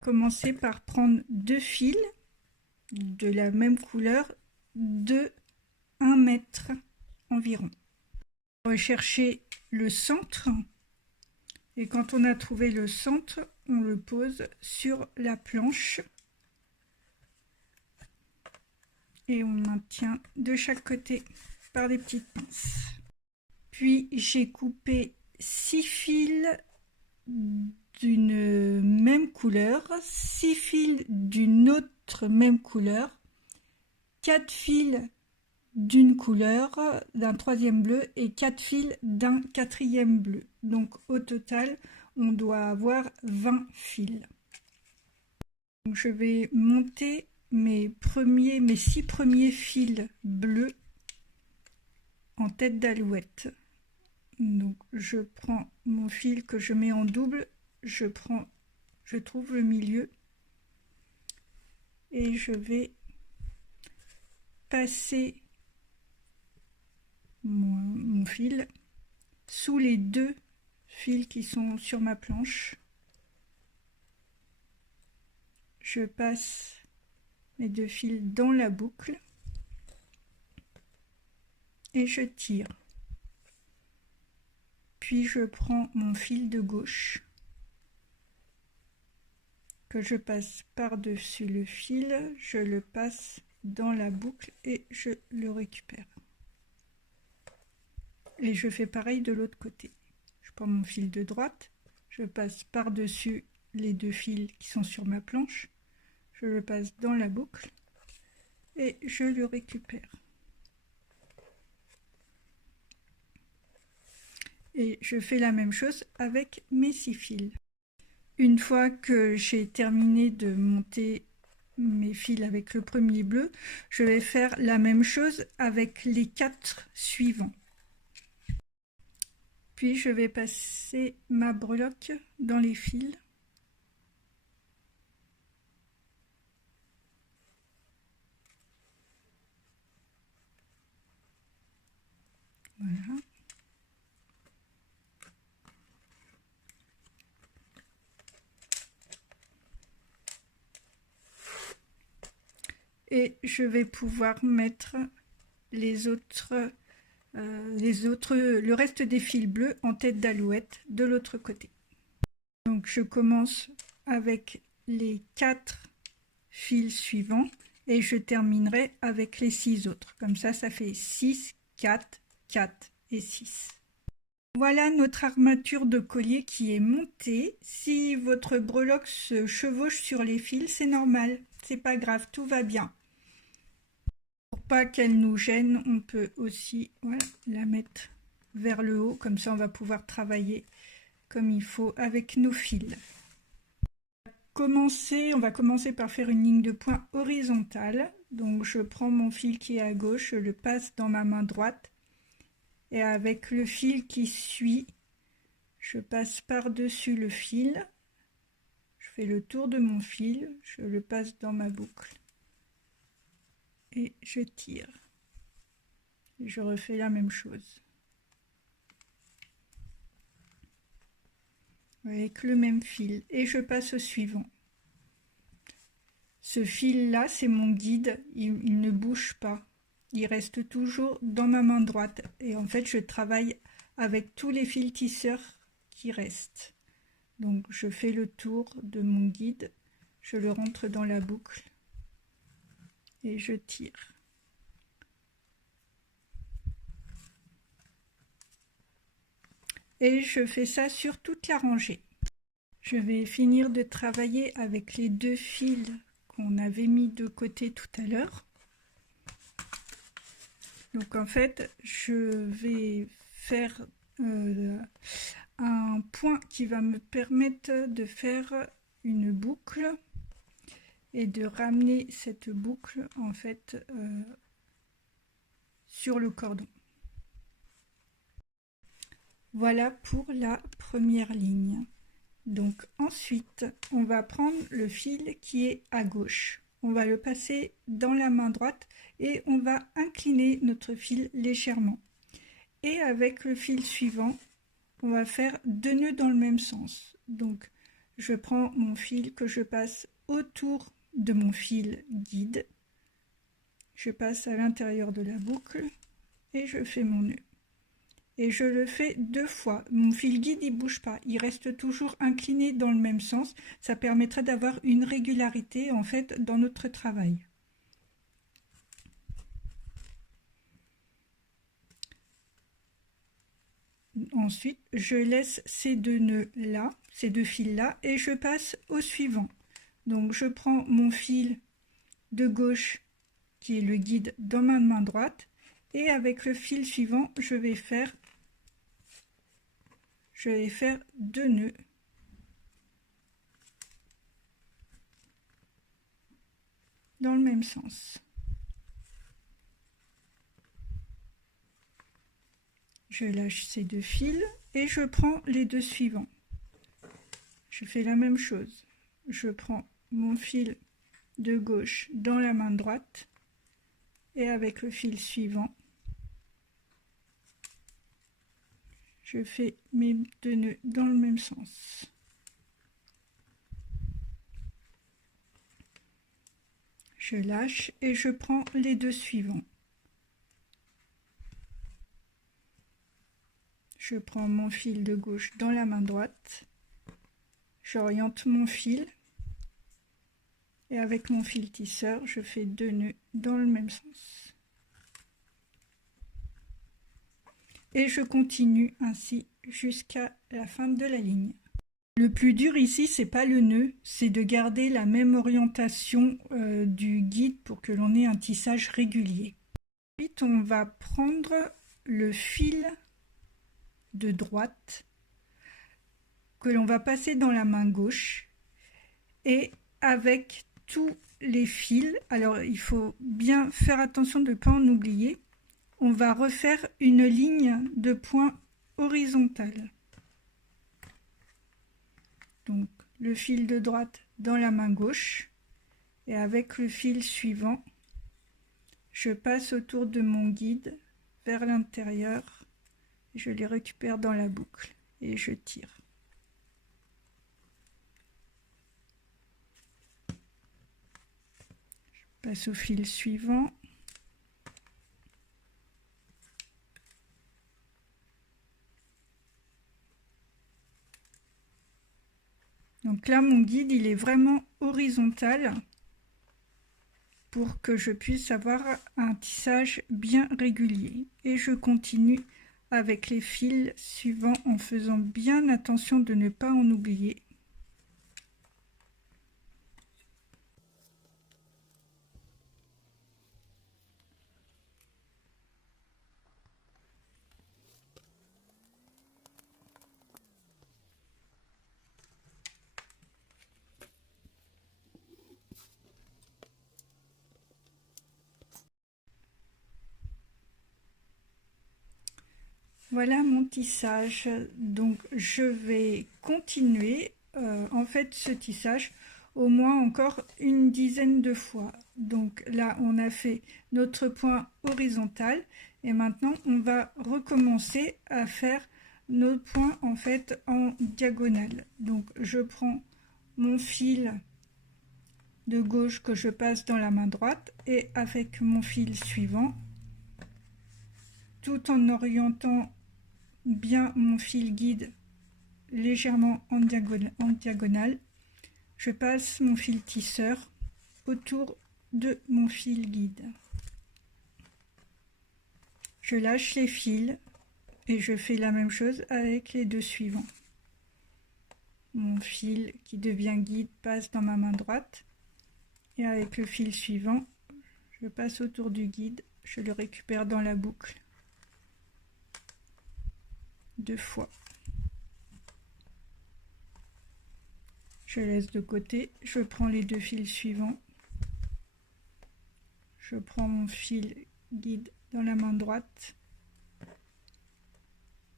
Commencer par prendre deux fils de la même couleur de 1 mètre environ. On va chercher le centre et quand on a trouvé le centre, on le pose sur la planche et on maintient de chaque côté par des petites pinces. Puis j'ai coupé 6 fils d'une même couleur, 6 fils d'une autre même couleur, 4 fils d'une couleur, d'un troisième bleu et 4 fils d'un quatrième bleu. Donc au total, on doit avoir 20 fils. Donc, je vais monter mes 6 premiers fils bleus en tête d'alouette. Donc je prends mon fil que je mets en double, je trouve le milieu et je vais passer mon fil sous les deux fils qui sont sur ma planche. Je passe mes deux fils dans la boucle et je tire. Puis je prends mon fil de gauche que je passe par-dessus le fil, je le passe dans la boucle et je le récupère. Et je fais pareil de l'autre côté. Je prends mon fil de droite, je passe par-dessus les deux fils qui sont sur ma planche, je le passe dans la boucle et je le récupère. Et je fais la même chose avec mes 6 fils. Une fois que j'ai terminé de monter mes fils avec le premier bleu, je vais faire la même chose avec les 4 suivants. Puis je vais passer ma breloque dans les fils. Voilà. Et je vais pouvoir mettre le reste des fils bleus en tête d'alouette de l'autre côté. Donc je commence avec les 4 fils suivants et je terminerai avec les 6 autres. Comme ça fait 6, 4, 4 et 6. Voilà notre armature de collier qui est montée. Si votre breloque se chevauche sur les fils, c'est normal, c'est pas grave, tout va bien. Pour pas qu'elle nous gêne, on peut aussi la mettre vers le haut, comme ça on va pouvoir travailler comme il faut avec nos fils. On va commencer par faire une ligne de point horizontale. Donc je prends mon fil qui est à gauche, je le passe dans ma main droite et avec le fil qui suit, je passe par-dessus le fil, je fais le tour de mon fil, je le passe dans ma boucle et je tire. Et je refais la même chose avec le même fil et je passe au suivant. Ce fil là, c'est mon guide, il ne bouge pas, il reste toujours dans ma main droite et en fait je travaille avec tous les fils tisseurs qui restent. Donc je fais le tour de mon guide, je le rentre dans la boucle et je tire. Et je fais ça sur toute la rangée. Je vais finir de travailler avec les deux fils qu'on avait mis de côté tout à l'heure. Donc en fait, je vais faire un point qui va me permettre de faire une boucle et de ramener cette boucle en fait sur le cordon. Voilà pour la première ligne. Donc ensuite, on va prendre le fil qui est à gauche. On va le passer dans la main droite et on va incliner notre fil légèrement. Et avec le fil suivant, on va faire 2 nœuds dans le même sens. Donc je prends mon fil que je passe autour de mon fil guide, je passe à l'intérieur de la boucle et je fais mon nœud. Et je le fais 2 fois. Mon fil guide, il ne bouge pas, il reste toujours incliné dans le même sens. Ça permettrait d'avoir une régularité en fait dans notre travail. Ensuite, je laisse ces 2 nœuds là, ces 2 fils là, et je passe au suivant. Donc je prends mon fil de gauche qui est le guide dans ma main droite, et avec le fil suivant, je vais faire 2 nœuds. Dans le même sens. Je lâche ces 2 fils et je prends les 2 suivants. Je fais la même chose. Je prends mon fil de gauche dans la main droite et avec le fil suivant, je fais mes 2 nœuds dans le même sens. Je lâche et je prends les 2 suivants. Je prends mon fil de gauche dans la main droite, j'oriente mon fil et avec mon fil tisseur, je fais 2 nœuds dans le même sens. Et je continue ainsi jusqu'à la fin de la ligne. Le plus dur ici, c'est pas le nœud, c'est de garder la même orientation du guide pour que l'on ait un tissage régulier. Ensuite, on va prendre le fil de droite que l'on va passer dans la main gauche et avec tous les fils, alors il faut bien faire attention de ne pas en oublier, on va refaire une ligne de point horizontale. Donc le fil de droite dans la main gauche et avec le fil suivant, je passe autour de mon guide vers l'intérieur, je les récupère dans la boucle et je tire. Je passe au fil suivant. Donc là, mon guide, il est vraiment horizontal pour que je puisse avoir un tissage bien régulier. Et je continue avec les fils suivants en faisant bien attention de ne pas en oublier. Voilà mon tissage, donc je vais continuer en fait ce tissage au moins encore une dizaine de fois. Donc là on a fait notre point horizontal et maintenant on va recommencer à faire nos points en fait en diagonale. Donc je prends mon fil de gauche que je passe dans la main droite et avec mon fil suivant, tout en orientant bien mon fil guide légèrement en diagonale, je passe mon fil tisseur autour de mon fil guide. Je lâche les fils et je fais la même chose avec les 2 suivants. Mon fil qui devient guide passe dans ma main droite et avec le fil suivant, je passe autour du guide, je le récupère dans la boucle 2 fois. Je laisse de côté, je prends les 2 fils suivants, je prends mon fil guide dans la main droite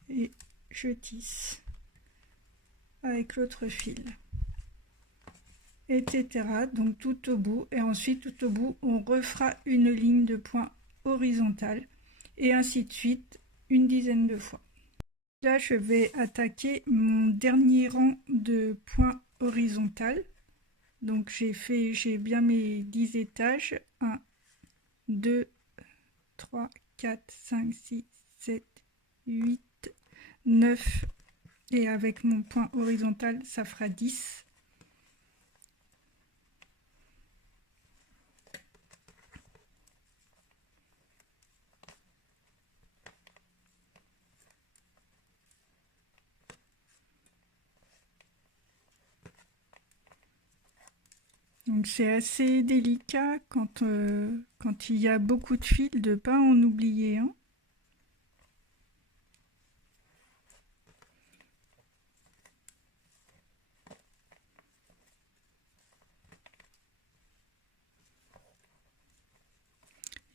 et je tisse avec l'autre fil, etc. Donc tout au bout, et ensuite tout au bout on refera une ligne de point horizontale et ainsi de suite une dizaine de fois. Là je vais attaquer mon dernier rang de points horizontale. Donc j'ai bien mes 10 étages. 1, 2, 3, 4, 5, 6, 7, 8, 9. Et avec mon point horizontal, ça fera 10. Donc c'est assez délicat quand il y a beaucoup de fils de ne pas en oublier un.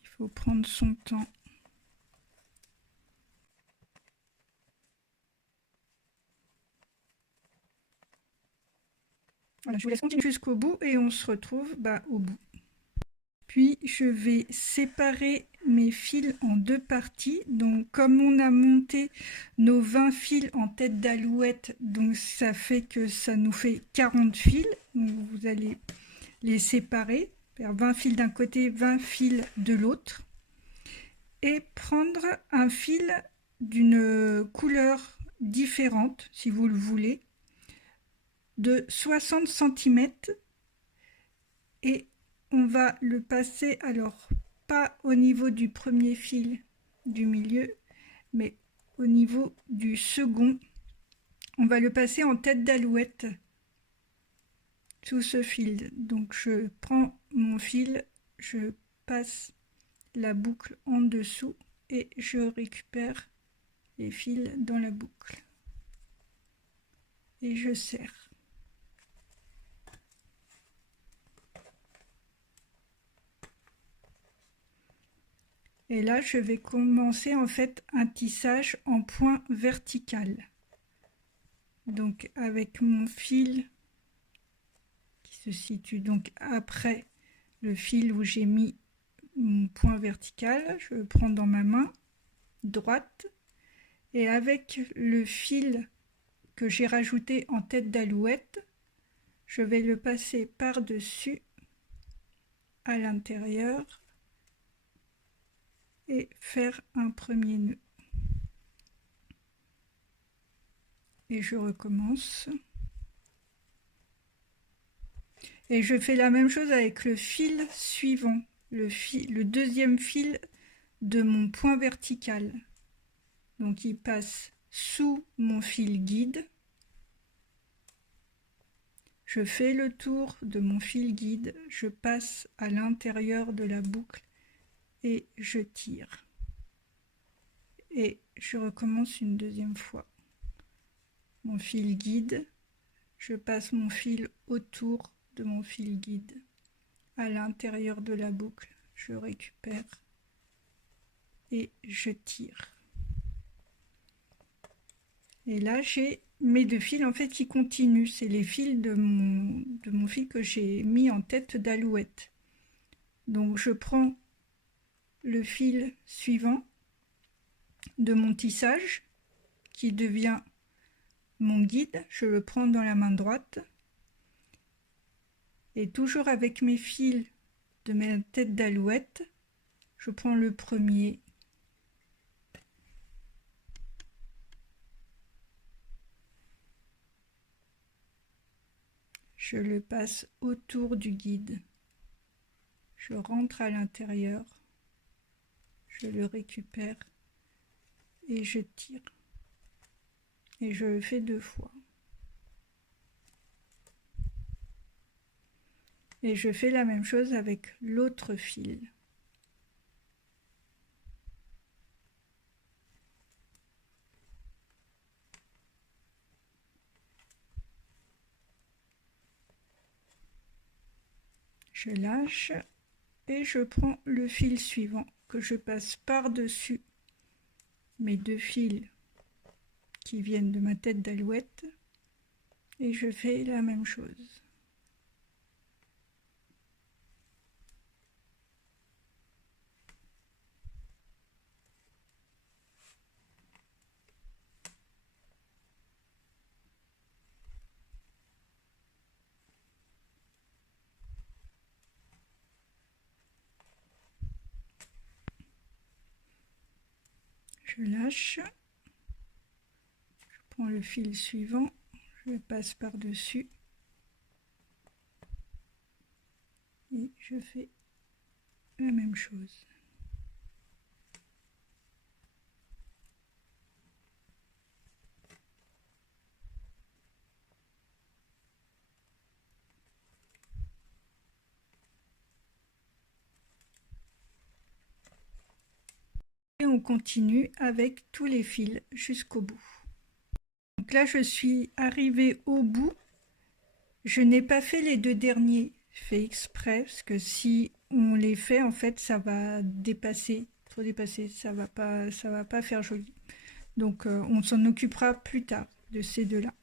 Il faut prendre son temps. Voilà, je vous laisse continuer jusqu'au bout et on se retrouve au bout. Puis je vais séparer mes fils en deux parties. Donc comme on a monté nos 20 fils en tête d'alouette, donc ça fait que ça nous fait 40 fils. Donc vous allez les séparer, faire 20 fils d'un côté, 20 fils de l'autre. Et prendre un fil d'une couleur différente, si vous le voulez, de 60 cm. Et on va le passer, alors pas au niveau du premier fil du milieu, mais au niveau du second. On va le passer en tête d'alouette sous ce fil. Donc je prends mon fil, je passe la boucle en dessous et je récupère les fils dans la boucle. Et je serre. Et là, je vais commencer en fait un tissage en point vertical. Donc avec mon fil qui se situe donc après le fil où j'ai mis mon point vertical, je le prends dans ma main droite et avec le fil que j'ai rajouté en tête d'alouette, je vais le passer par-dessus à l'intérieur et faire un premier nœud. Et je recommence. Et je fais la même chose avec le fil suivant, le deuxième fil de mon point vertical. Donc il passe sous mon fil guide. Je fais le tour de mon fil guide, je passe à l'intérieur de la boucle et je tire. Et je recommence une deuxième fois. Mon fil guide, je passe mon fil autour de mon fil guide. À l'intérieur de la boucle, je récupère et je tire. Et là, j'ai mes deux fils en fait qui continuent. C'est les fils de mon fil que j'ai mis en tête d'alouette. Donc je prends le fil suivant de mon tissage qui devient mon guide. Je le prends dans la main droite. Et toujours avec mes fils de ma tête d'alouette, je prends le premier. Je le passe autour du guide. Je rentre à l'intérieur. Je le récupère et je tire. Et je le fais deux fois. Et je fais la même chose avec l'autre fil. Je lâche et je prends le fil suivant que je passe par-dessus mes deux fils qui viennent de ma tête d'alouette et je fais la même chose. Je lâche, je prends le fil suivant, je passe par-dessus et je fais la même chose. Et on continue avec tous les fils jusqu'au bout. Donc là, je suis arrivée au bout. Je n'ai pas fait les deux derniers, fait exprès, parce que si on les fait, en fait, ça va dépasser, trop dépasser, ça va pas faire joli. Donc, on s'en occupera plus tard de ces deux-là.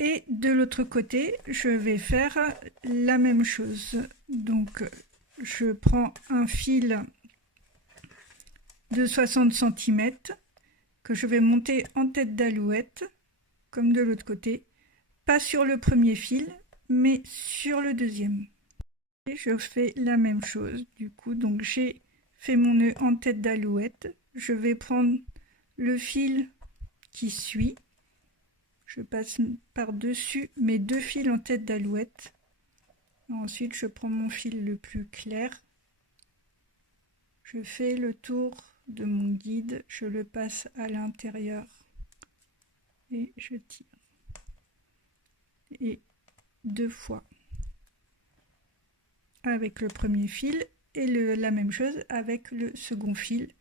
Et de l'autre côté, je vais faire la même chose. Donc, je prends un fil de 60 cm que je vais monter en tête d'alouette, comme de l'autre côté, pas sur le premier fil, mais sur le deuxième. Et je fais la même chose. Du coup, donc j'ai fait mon nœud en tête d'alouette. Je vais prendre le fil qui suit. Je passe par-dessus mes deux fils en tête d'alouette. Ensuite, je prends mon fil le plus clair. Je fais le tour de mon guide, je le passe à l'intérieur et je tire. Et deux fois avec le premier fil et la même chose avec le second fil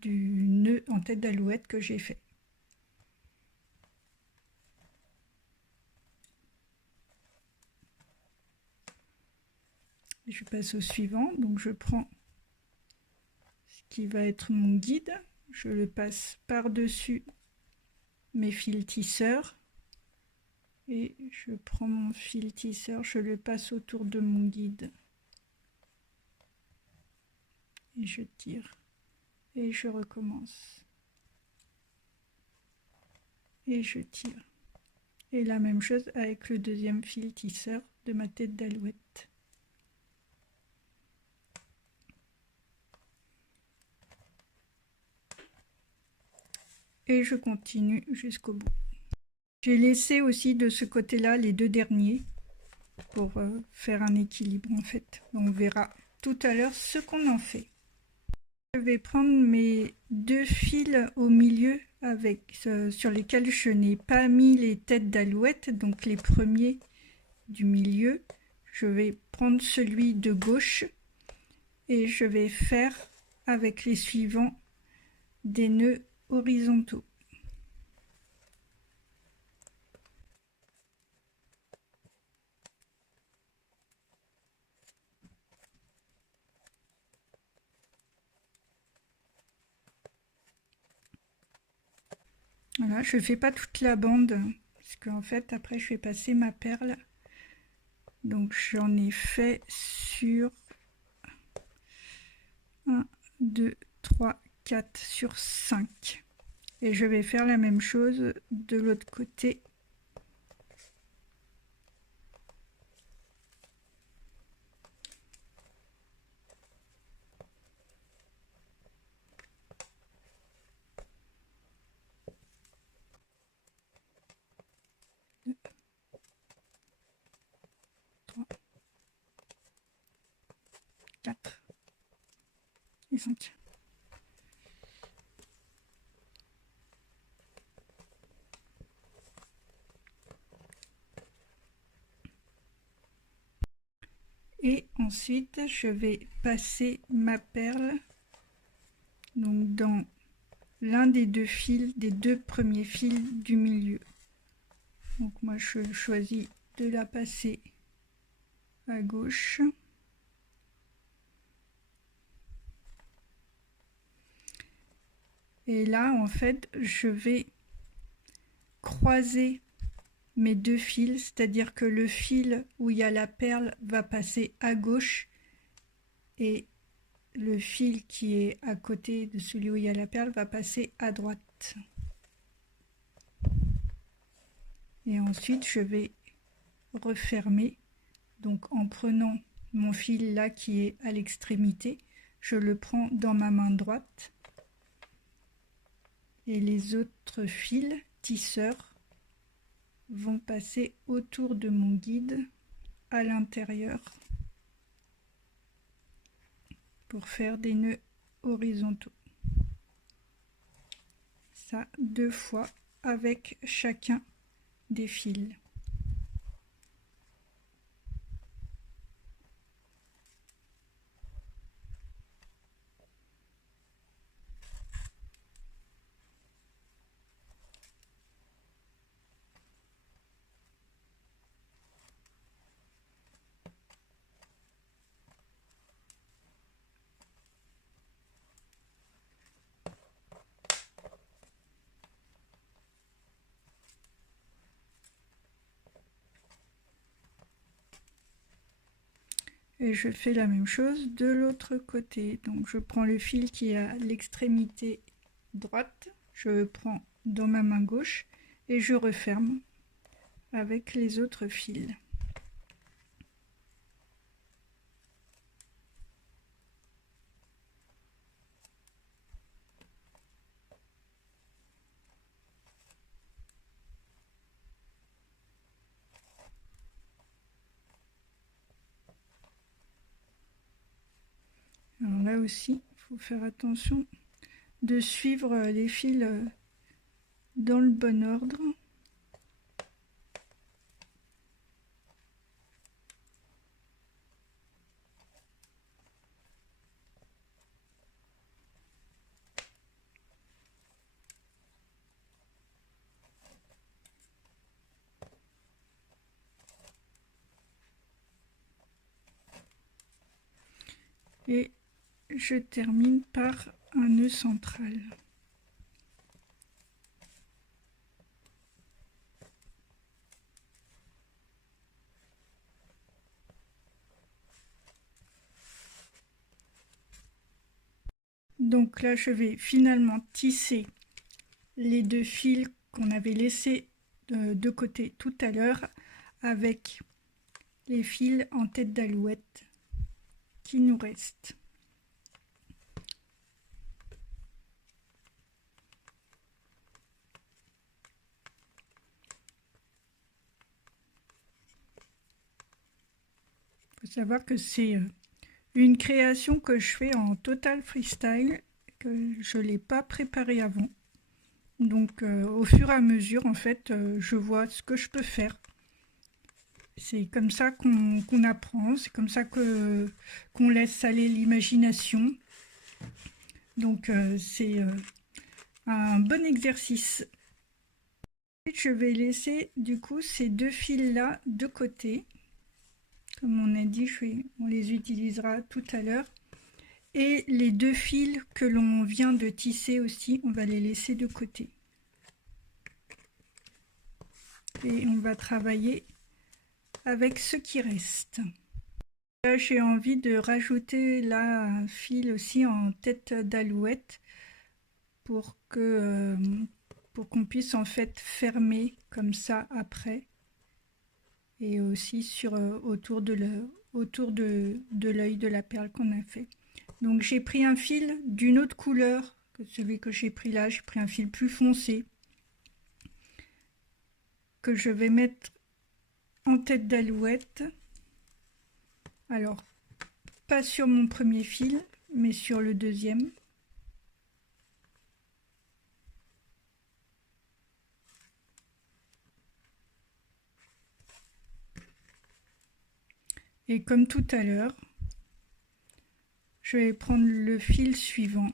du nœud en tête d'alouette que j'ai fait. Je passe au suivant, donc je prends ce qui va être mon guide, je le passe par-dessus mes fils tisseurs et je prends mon fil tisseur, je le passe autour de mon guide et je tire et je recommence et je tire, et la même chose avec le deuxième fil tisseur de ma tête d'alouette. Et je continue jusqu'au bout. J'ai laissé aussi de ce côté-là les deux derniers pour faire un équilibre en fait. On verra tout à l'heure ce qu'on en fait. Je vais prendre mes deux fils au milieu sur lesquels je n'ai pas mis les têtes d'alouette, donc les premiers du milieu. Je vais prendre celui de gauche et je vais faire avec les suivants des nœuds horizontaux. Voilà, je ne fais pas toute la bande, parce qu'en fait, après, je vais passer ma perle. Donc, j'en ai fait sur 1, 2, 3, 4, sur 5. Et je vais faire la même chose de l'autre côté. Et 5. Et ensuite, je vais passer ma perle donc dans l'un des deux fils, des deux premiers fils du milieu. Donc moi, je choisis de la passer à gauche. Et là, en fait, je vais croiser mes deux fils, c'est-à-dire que le fil où il y a la perle va passer à gauche et le fil qui est à côté de celui où il y a la perle va passer à droite. Et ensuite, je vais refermer, donc en prenant mon fil là qui est à l'extrémité, je le prends dans ma main droite et les autres fils tisseurs vont passer autour de mon guide à l'intérieur pour faire des nœuds horizontaux. Ça 2 fois avec chacun des fils. Et je fais la même chose de l'autre côté. Donc je prends le fil qui est à l'extrémité droite, je le prends dans ma main gauche et je referme avec les autres fils. Alors là aussi, il faut faire attention de suivre les fils dans le bon ordre. Et je termine par un nœud central. Donc là, je vais finalement tisser les 2 fils qu'on avait laissés de côté tout à l'heure avec les fils en tête d'alouette qui nous restent. Il faut savoir que c'est une création que je fais en total freestyle, que je ne l'ai pas préparée avant. Donc au fur et à mesure, en fait, je vois ce que je peux faire. C'est comme ça qu'on apprend, c'est comme ça qu'on laisse aller l'imagination. Donc c'est un bon exercice. Je vais laisser du coup ces 2 fils là de côté. Comme on a dit, on les utilisera tout à l'heure. Et les 2 fils que l'on vient de tisser aussi, on va les laisser de côté. Et on va travailler avec ce qui reste. Là, j'ai envie de rajouter là un fil aussi en tête d'alouette pour qu'on puisse en fait fermer comme ça après, et aussi autour de l'œil de la perle qu'on a fait. Donc j'ai pris un fil d'une autre couleur que celui que j'ai pris là, j'ai pris un fil plus foncé que je vais mettre en tête d'alouette. Alors pas sur mon premier fil mais sur le deuxième. Et comme tout à l'heure, je vais prendre le fil suivant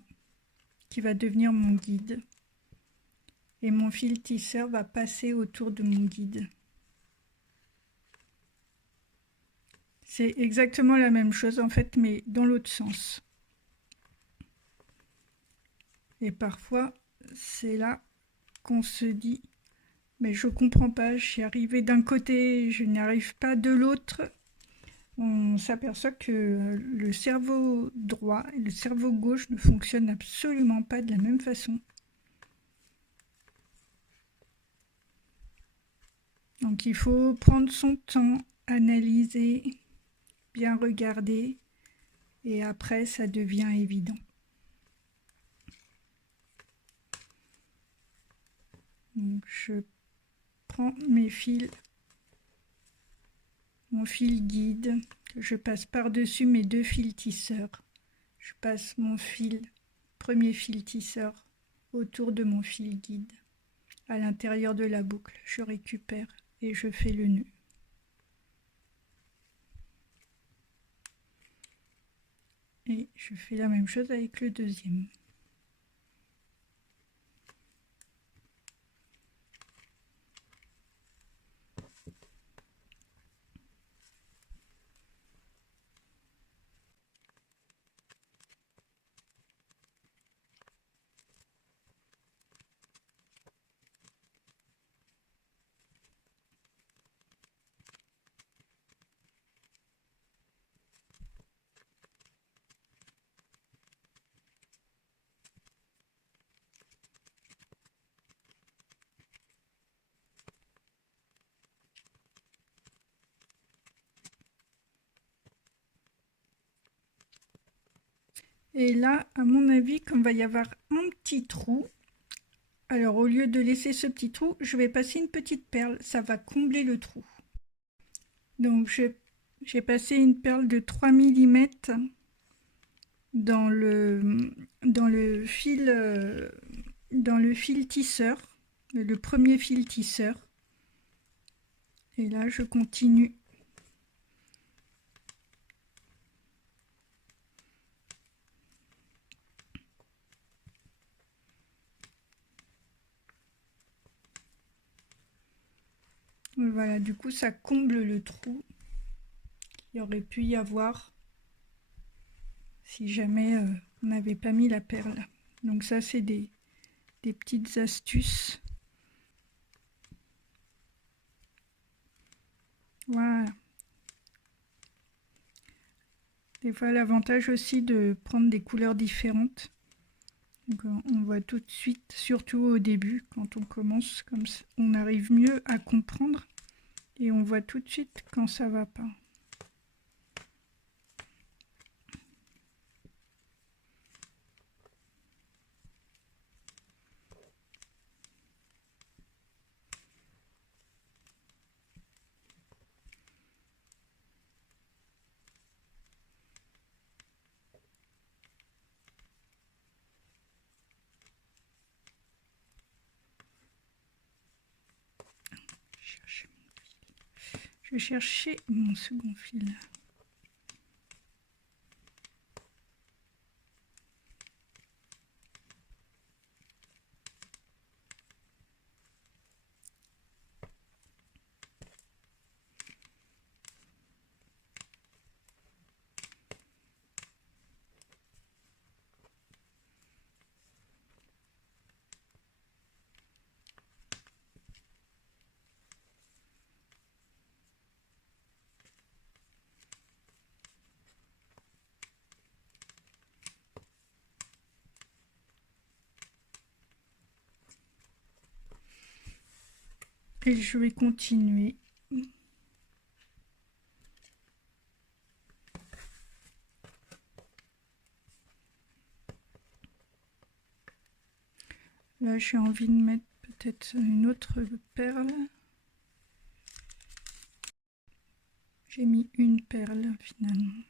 qui va devenir mon guide. Et mon fil tisseur va passer autour de mon guide. C'est exactement la même chose en fait, mais dans l'autre sens. Et parfois, c'est là qu'on se dit, mais je comprends pas, je suis arrivée d'un côté, je n'y arrive pas de l'autre. On s'aperçoit que le cerveau droit et le cerveau gauche ne fonctionnent absolument pas de la même façon. Donc il faut prendre son temps, analyser, bien regarder et après ça devient évident. Donc je prends mes fils, mon fil guide, que je passe par-dessus mes 2 fils tisseurs. Je passe mon premier fil tisseur autour de mon fil guide. À l'intérieur de la boucle, je récupère et je fais le nœud. Et je fais la même chose avec le deuxième. Et là, à mon avis, comme il va y avoir un petit trou, alors au lieu de laisser ce petit trou, je vais passer une petite perle, ça va combler le trou. Donc j'ai passé une perle de 3 mm dans le fil tisseur, le premier fil tisseur. Et là, je continue. Voilà, du coup, ça comble le trou qu'il aurait pu y avoir si jamais on n'avait pas mis la perle. Donc ça, c'est des petites astuces. Voilà. Des fois, l'avantage aussi de prendre des couleurs différentes. Donc, on voit tout de suite, surtout au début, quand on commence, comme ça, on arrive mieux à comprendre et on voit tout de suite quand ça va pas. Je vais chercher mon second fil. Et je vais continuer. Là, j'ai envie de mettre peut-être une autre perle. J'ai mis une perle finalement.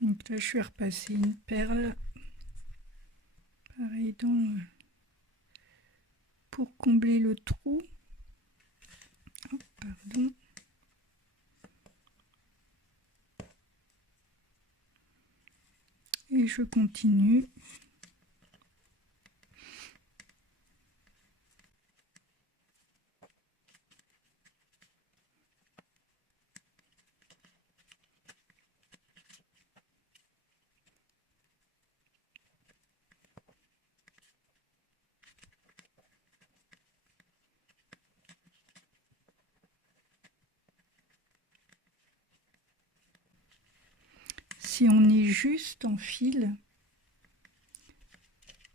Donc là, je vais repasser une perle. Pareil dans pour combler le trou. Oh, pardon. Et je continue. Si on est juste en fil,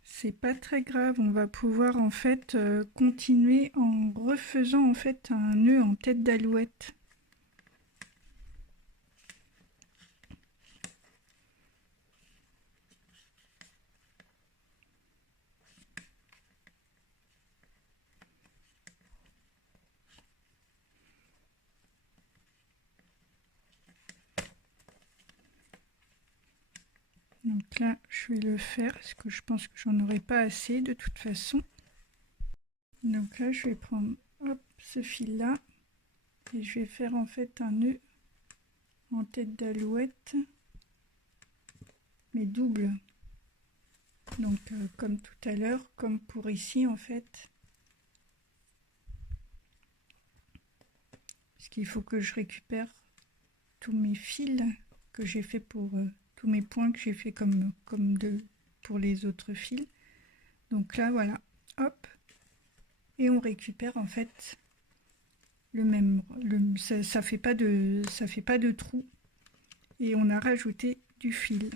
c'est pas très grave, on va pouvoir en fait continuer en refaisant en fait un nœud en tête d'alouette. Donc là, je vais le faire parce que je pense que j'en aurai pas assez de toute façon. Donc là, je vais prendre hop, ce fil là et je vais faire en fait un nœud en tête d'alouette, mais double. Donc comme tout à l'heure, comme pour ici en fait. Parce qu'il faut que je récupère tous mes fils que j'ai fait pour tous mes points que j'ai fait comme pour les autres fils. Donc là voilà, hop, et on récupère en fait le même, ça fait pas de trou, et on a rajouté du fil.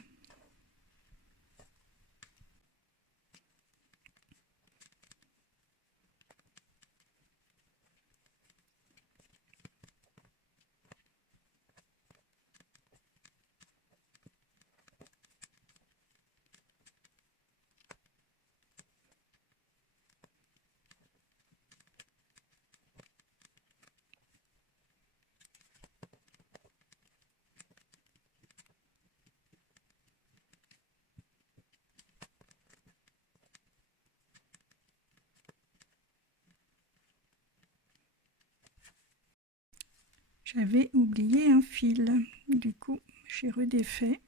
J'avais oublié un fil, du coup j'ai redéfait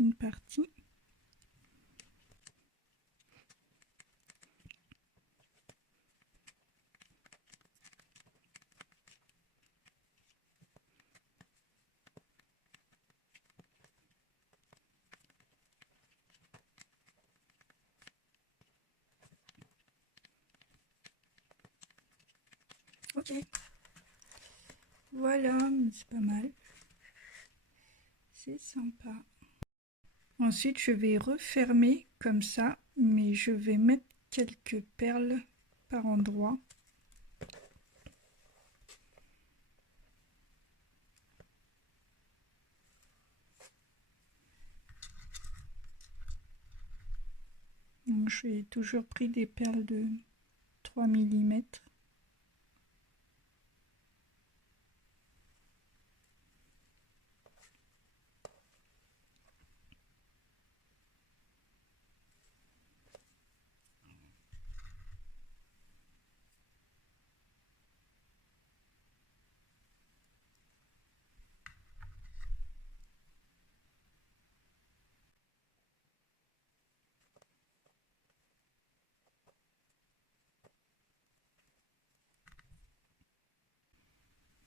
une partie. Ok, voilà, c'est pas mal, c'est sympa. Ensuite je vais refermer comme ça, mais je vais mettre quelques perles par endroit. Donc j'ai toujours pris des perles de 3 mm.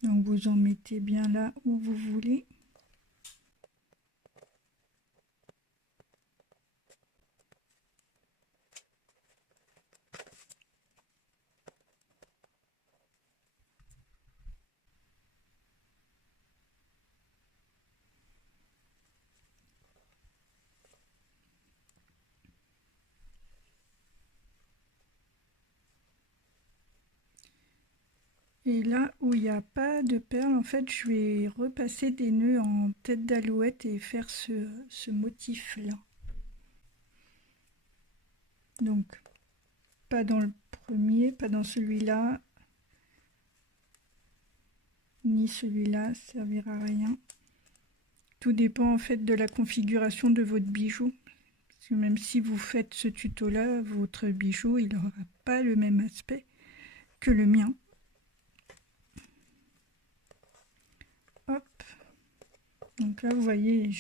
Donc vous en mettez bien là où vous voulez. Et là où il n'y a pas de perles, en fait, je vais repasser des nœuds en tête d'alouette et faire ce motif-là. Donc, pas dans le premier, pas dans celui-là, ni celui-là, ça servira à rien. Tout dépend en fait de la configuration de votre bijou. Parce que même si vous faites ce tuto-là, votre bijou, il n'aura pas le même aspect que le mien. Hop. Donc là, vous voyez,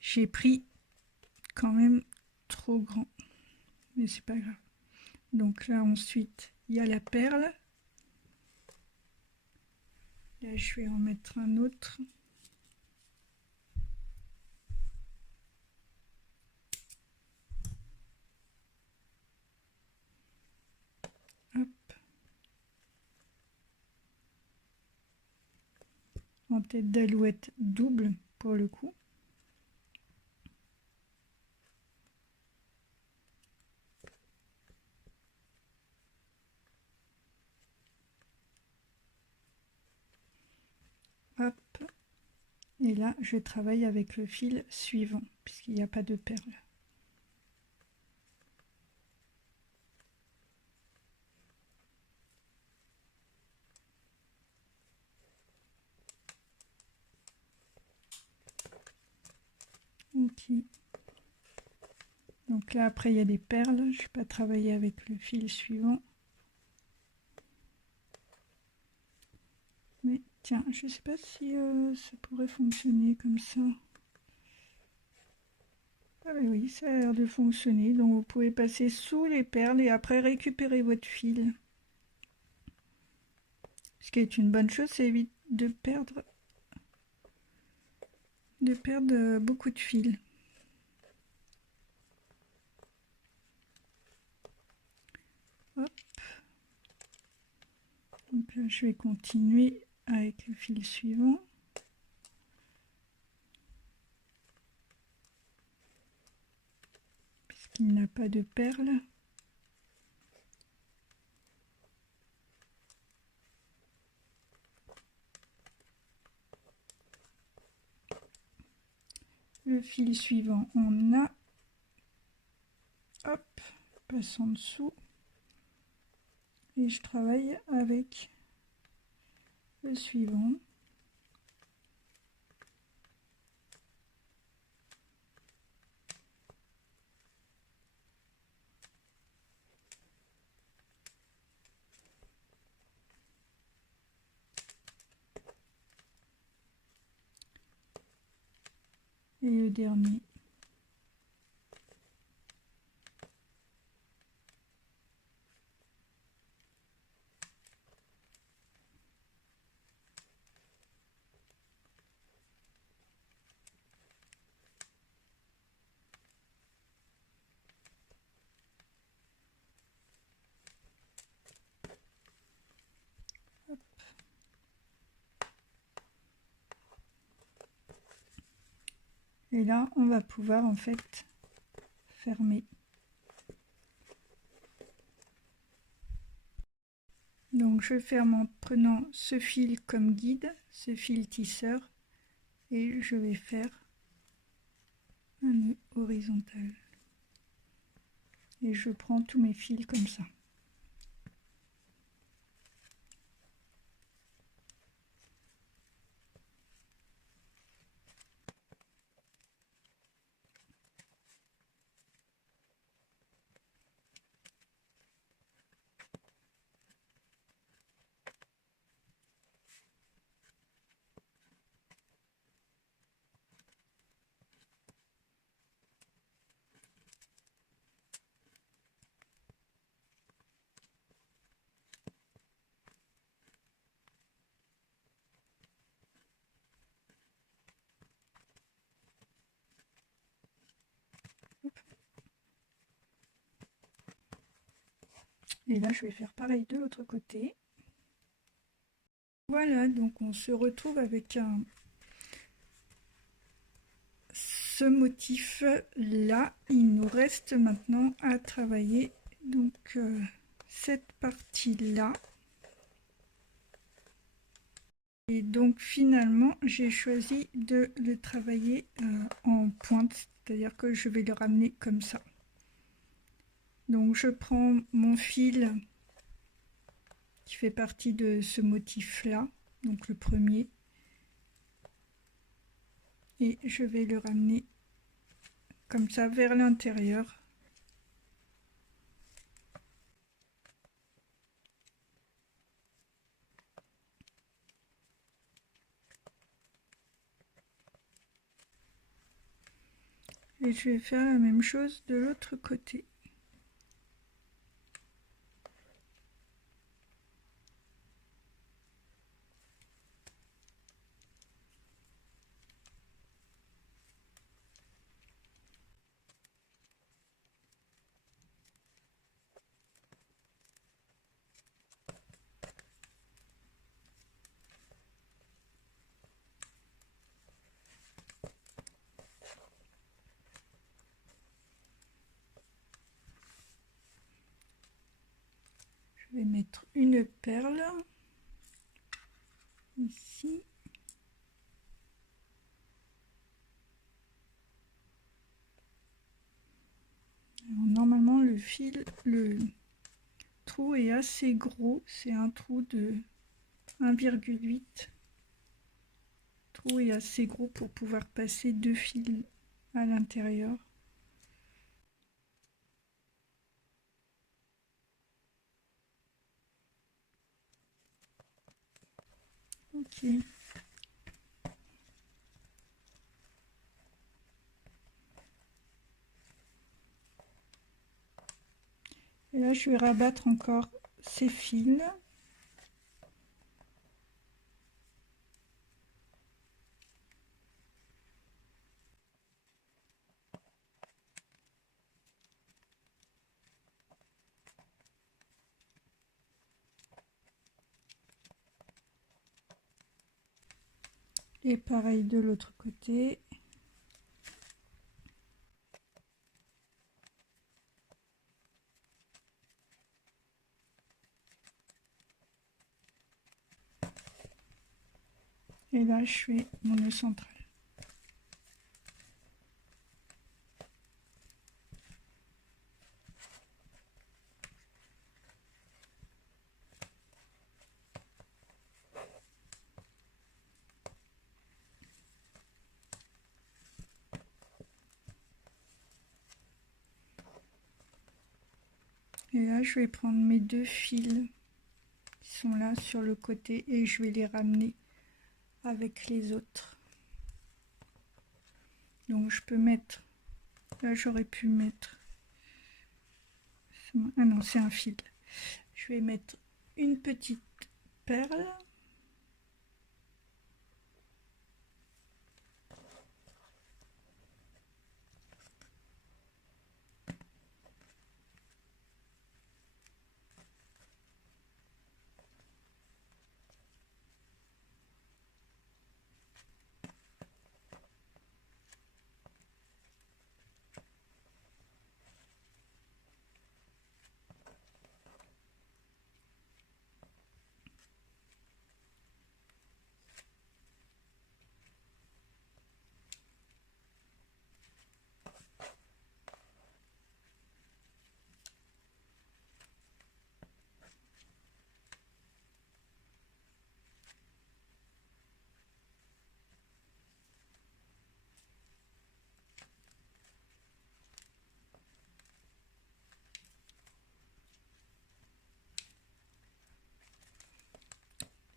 j'ai pris quand même trop grand. Mais c'est pas grave. Donc là, ensuite, il y a la perle. Là, je vais en mettre un autre. Hop. En tête d'alouette double pour le coup. Hop. Et là, je travaille avec le fil suivant, puisqu'il n'y a pas de perle. Ok. Donc là, après, il y a des perles. Je ne vais pas travailler avec le fil suivant. Mais tiens, je ne sais pas si ça pourrait fonctionner comme ça. Ah oui, ça a l'air de fonctionner. Donc vous pouvez passer sous les perles et après récupérer votre fil. Ce qui est une bonne chose, ça évite de perdre beaucoup de fil. Hop. Donc là, je vais continuer avec le fil suivant. Puisqu'il n'a pas de perles. Le fil suivant, on a, hop, passe en dessous. Et je travaille avec le suivant. Et le dernier. Hop. Et là, on va pouvoir en fait fermer. Donc je ferme en prenant ce fil comme guide, ce fil tisseur, et je vais faire un nœud horizontal. Et je prends tous mes fils comme ça. Et là, je vais faire pareil de l'autre côté. Voilà, donc on se retrouve avec ce motif là. Il nous reste maintenant à travailler donc cette partie là. Et donc finalement, j'ai choisi de le travailler en pointe, c'est-à-dire que je vais le ramener comme ça. Donc je prends mon fil qui fait partie de ce motif là, donc le premier, et je vais le ramener comme ça vers l'intérieur. Et je vais faire la même chose de l'autre côté. Je vais mettre une perle ici. Alors, normalement le trou est assez gros, c'est un trou de 1,8. Le trou est assez gros pour pouvoir passer 2 fils à l'intérieur. Ok. Et là, je vais rabattre encore ces fils. Et pareil de l'autre côté. Et là, je fais mon nœud central. Et là, je vais prendre mes 2 fils qui sont là sur le côté et je vais les ramener avec les autres. Donc je peux mettre, là j'aurais pu mettre, ah non c'est un fil, je vais mettre une petite perle.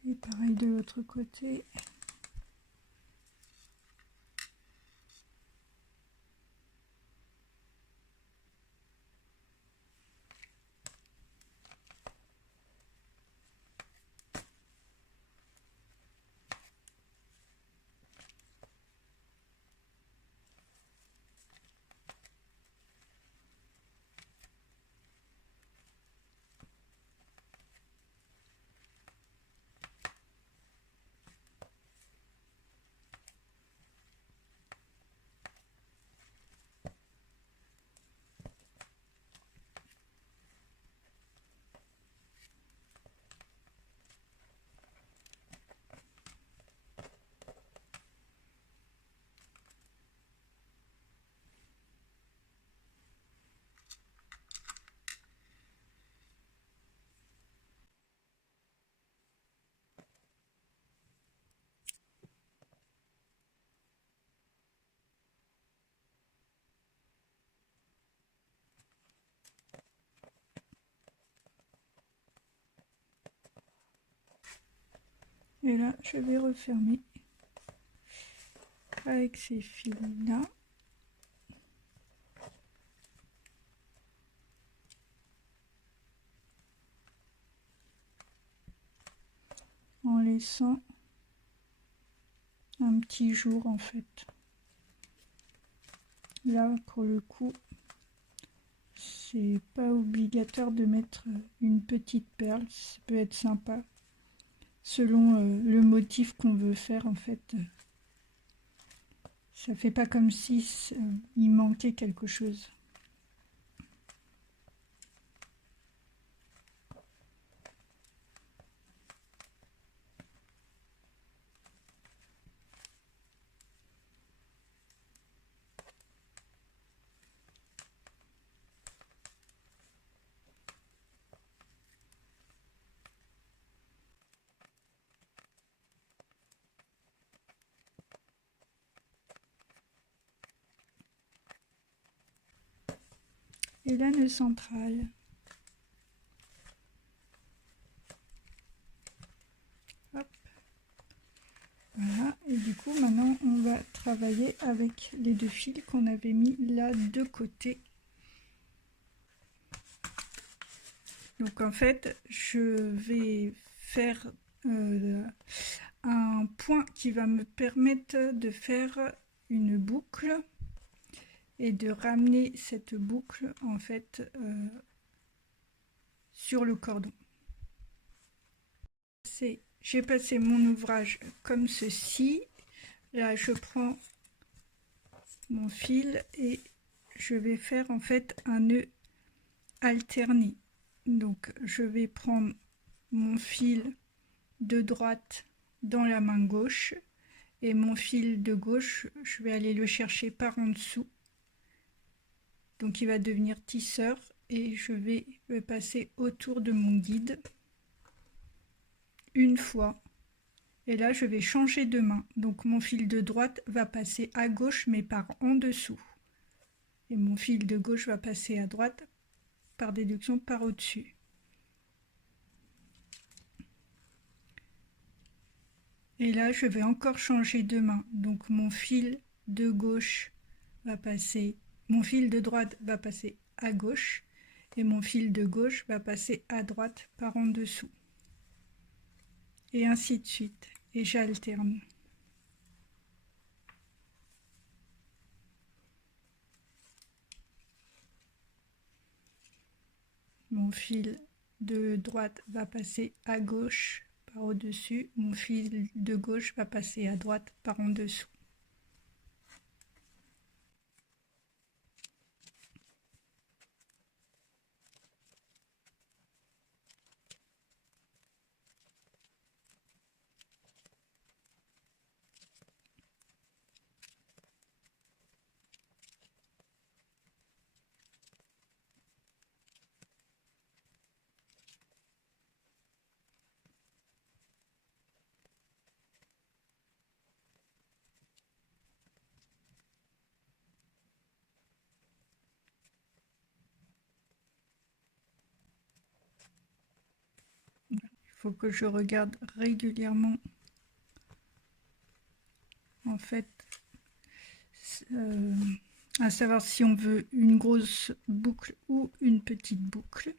Et pareil de l'autre côté. Et là, je vais refermer avec ces fils-là. En laissant un petit jour en fait. Là, pour le coup, c'est pas obligatoire de mettre une petite perle, ça peut être sympa selon le motif qu'on veut faire en fait. Ça fait pas comme si il manquait quelque chose. Et là, le central. Hop. Voilà, et du coup, maintenant, on va travailler avec les deux fils qu'on avait mis là de côté. Donc, en fait, je vais faire un point qui va me permettre de faire une boucle et de ramener cette boucle, en fait, sur le cordon. J'ai passé mon ouvrage comme ceci. Là, je prends mon fil et je vais faire en fait un nœud alterné. Donc, je vais prendre mon fil de droite dans la main gauche et mon fil de gauche, je vais aller le chercher par en dessous. Donc, il va devenir tisseur et je vais le passer autour de mon guide une fois. Et là, je vais changer de main. Donc, mon fil de droite va passer à gauche, mais par en dessous. Et mon fil de gauche va passer à droite, par déduction, par au-dessus. Et là, je vais encore changer de main. Donc, mon fil de gauche va passer, mon fil de droite va passer à gauche, et mon fil de gauche va passer à droite, par en dessous. Et ainsi de suite. Et j'alterne. Mon fil de droite va passer à gauche par au-dessus, mon fil de gauche va passer à droite par en dessous. Il faut que je regarde régulièrement en fait à savoir si on veut une grosse boucle ou une petite boucle.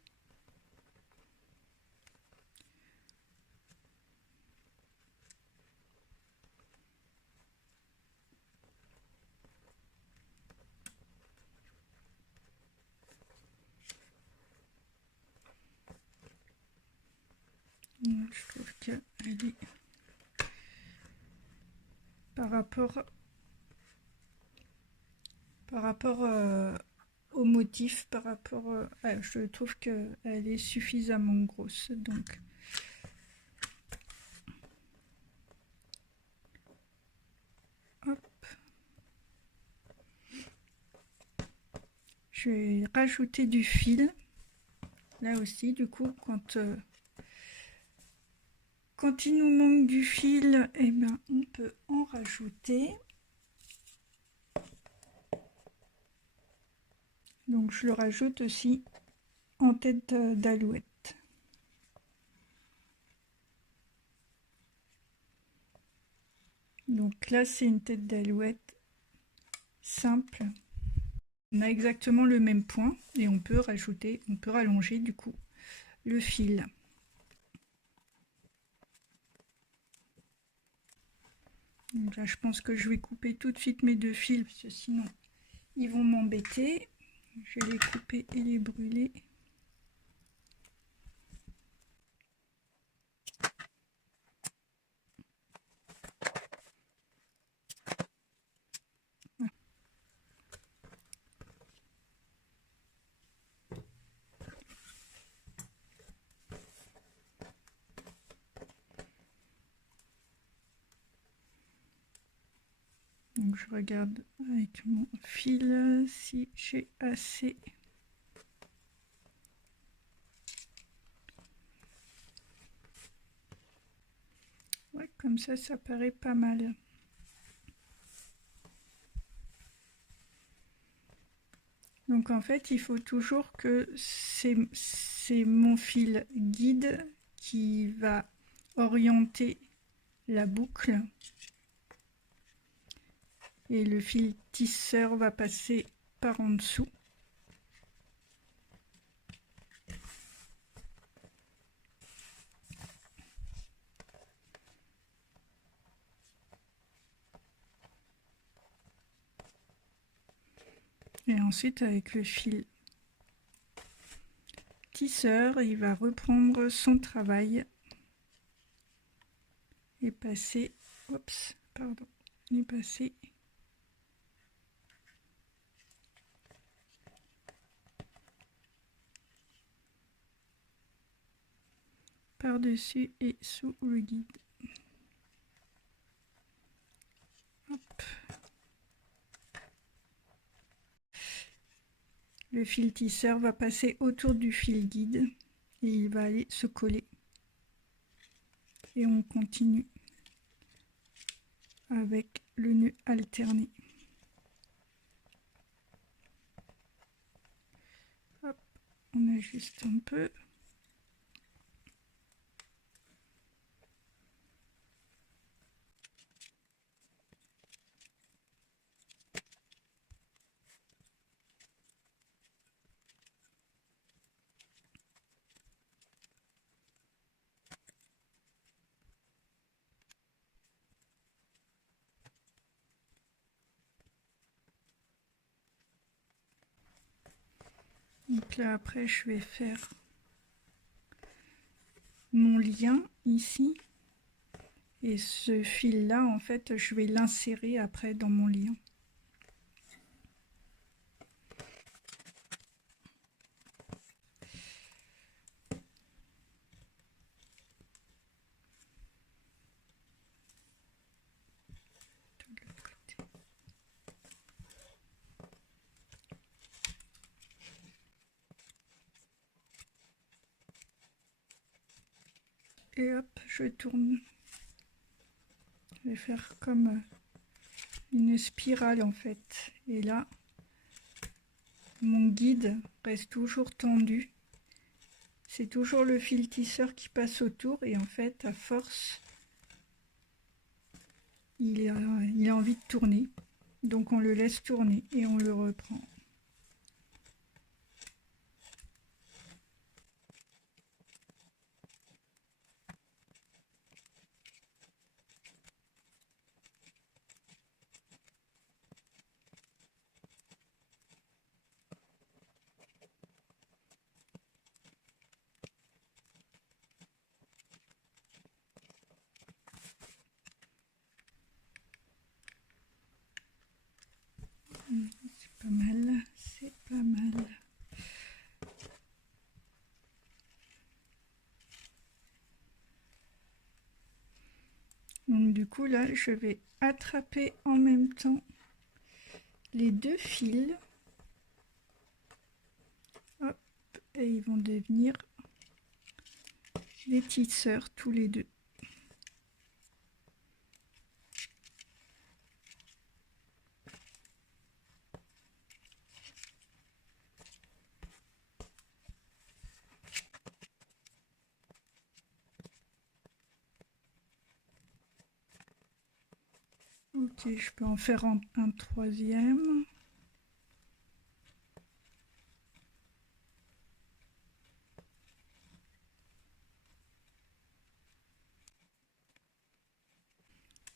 Je trouve qu'elle est par rapport au motif, par rapport je trouve qu'elle est suffisamment grosse, donc hop. Je vais rajouter du fil là aussi, du coup quand il nous manque du fil, eh ben, on peut en rajouter. Donc je le rajoute aussi en tête d'alouette. Donc là, c'est une tête d'alouette simple. On a exactement le même point et on peut rallonger du coup le fil. Donc là, je pense que je vais couper tout de suite mes deux fils parce que sinon ils vont m'embêter. Je vais les couper et les brûler. Donc je regarde avec mon fil si j'ai assez. Ouais, comme ça paraît pas mal. Donc en fait, il faut toujours que c'est mon fil guide qui va orienter la boucle. Et le fil tisseur va passer par en dessous. Et ensuite, avec le fil tisseur, il va reprendre son travail et passer, et passer par-dessus et sous le guide. Hop. Le fil tisseur va passer autour du fil guide et il va aller se coller. Et on continue avec le nœud alterné. Hop, on ajuste un peu. Donc là après je vais faire mon lien ici et ce fil là en fait je vais l'insérer après dans mon lien. Et hop, je tourne. Je vais faire comme une spirale en fait. Et là, mon guide reste toujours tendu. C'est toujours le fil tisseur qui passe autour et en fait, à force, il a envie de tourner. Donc on le laisse tourner et on le reprend. C'est pas mal, c'est pas mal. Donc du coup là, je vais attraper en même temps les deux fils. Hop, et ils vont devenir des tisseurs tous les deux. Ok, je peux en faire un troisième.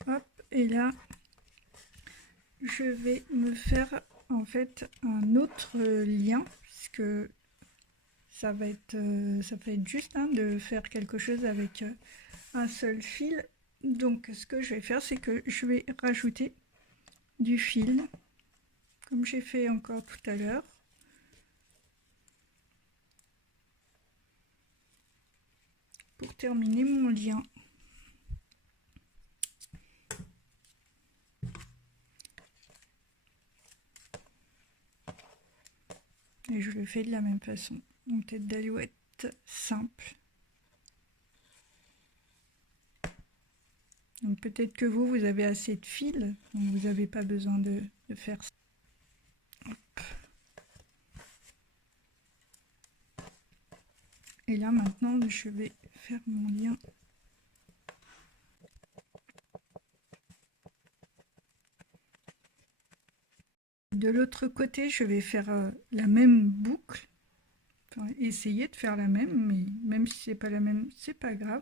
Hop, et là, je vais me faire en fait un autre lien, puisque ça va être juste de faire quelque chose avec un seul fil. Donc ce que je vais faire, c'est que je vais rajouter du fil, comme j'ai fait encore tout à l'heure. Pour terminer mon lien. Et je le fais de la même façon. Une tête d'alouette simple. Donc peut-être que vous avez assez de fil, donc vous n'avez pas besoin de faire ça. Hop. Et là maintenant, je vais faire mon lien. De l'autre côté, je vais faire la même boucle. Enfin, essayer de faire la même, mais même si c'est pas la même, c'est pas grave.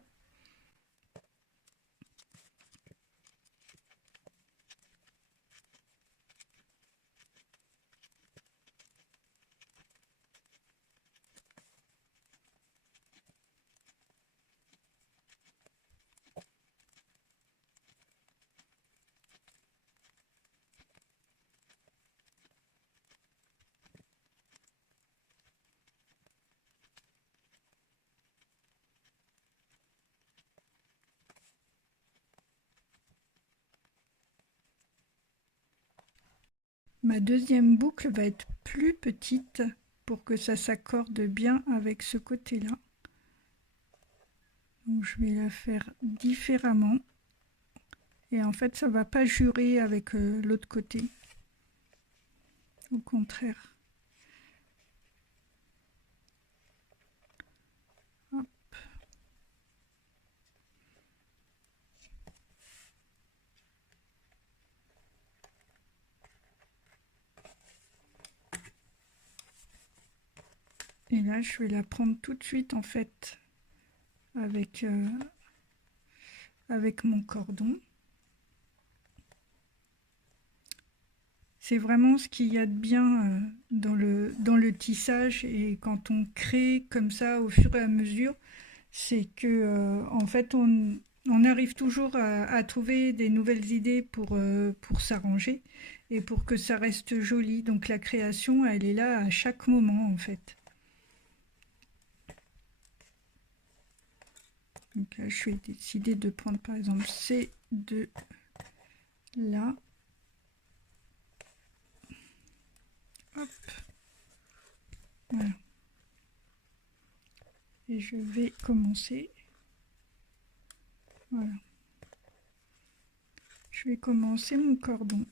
Ma deuxième boucle va être plus petite pour que ça s'accorde bien avec ce côté-là. Donc je vais la faire différemment. Et en fait, ça ne va pas jurer avec l'autre côté. Au contraire. Hop. Et là, je vais la prendre tout de suite en fait avec mon cordon. C'est vraiment ce qu'il y a de bien dans le tissage, et quand on crée comme ça au fur et à mesure, c'est que en fait on arrive toujours à trouver des nouvelles idées pour s'arranger et pour que ça reste joli. Donc la création, elle est là à chaque moment en fait. Donc là, je vais décider de prendre par exemple ces deux là. Hop. Voilà. Et je vais commencer. Voilà. Je vais commencer mon cordon.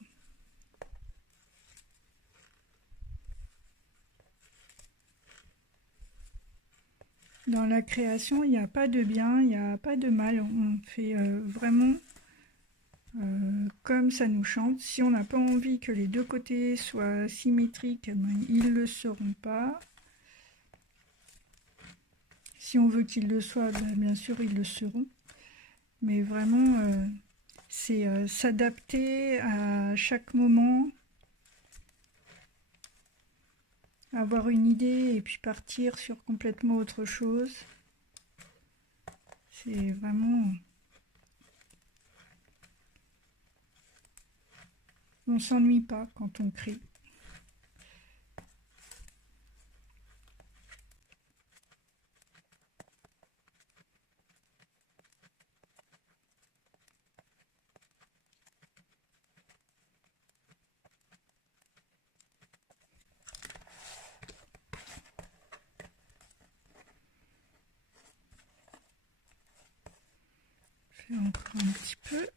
Dans la création, il n'y a pas de bien, il n'y a pas de mal. On fait vraiment comme ça nous chante. Si on n'a pas envie que les deux côtés soient symétriques, ben, ils ne le seront pas. Si on veut qu'ils le soient, ben, bien sûr, ils le seront. Mais vraiment, c'est s'adapter à chaque moment, avoir une idée et puis partir sur complètement autre chose. C'est vraiment... On ne s'ennuie pas quand on crée. Je fais encore un petit peu.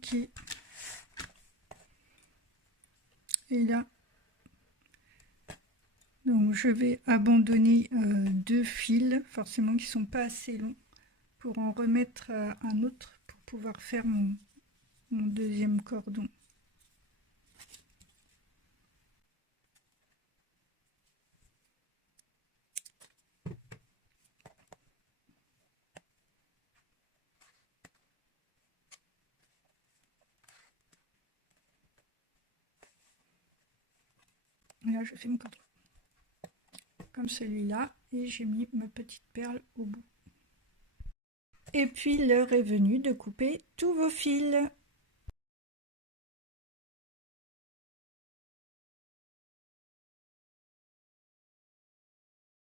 qui est là. Donc je vais abandonner 2 fils, forcément qui sont pas assez longs, pour en remettre un autre pour pouvoir faire mon deuxième cordon. Et là je fais mon cordon comme celui-là et j'ai mis ma petite perle au bout. Et puis l'heure est venue de couper tous vos fils.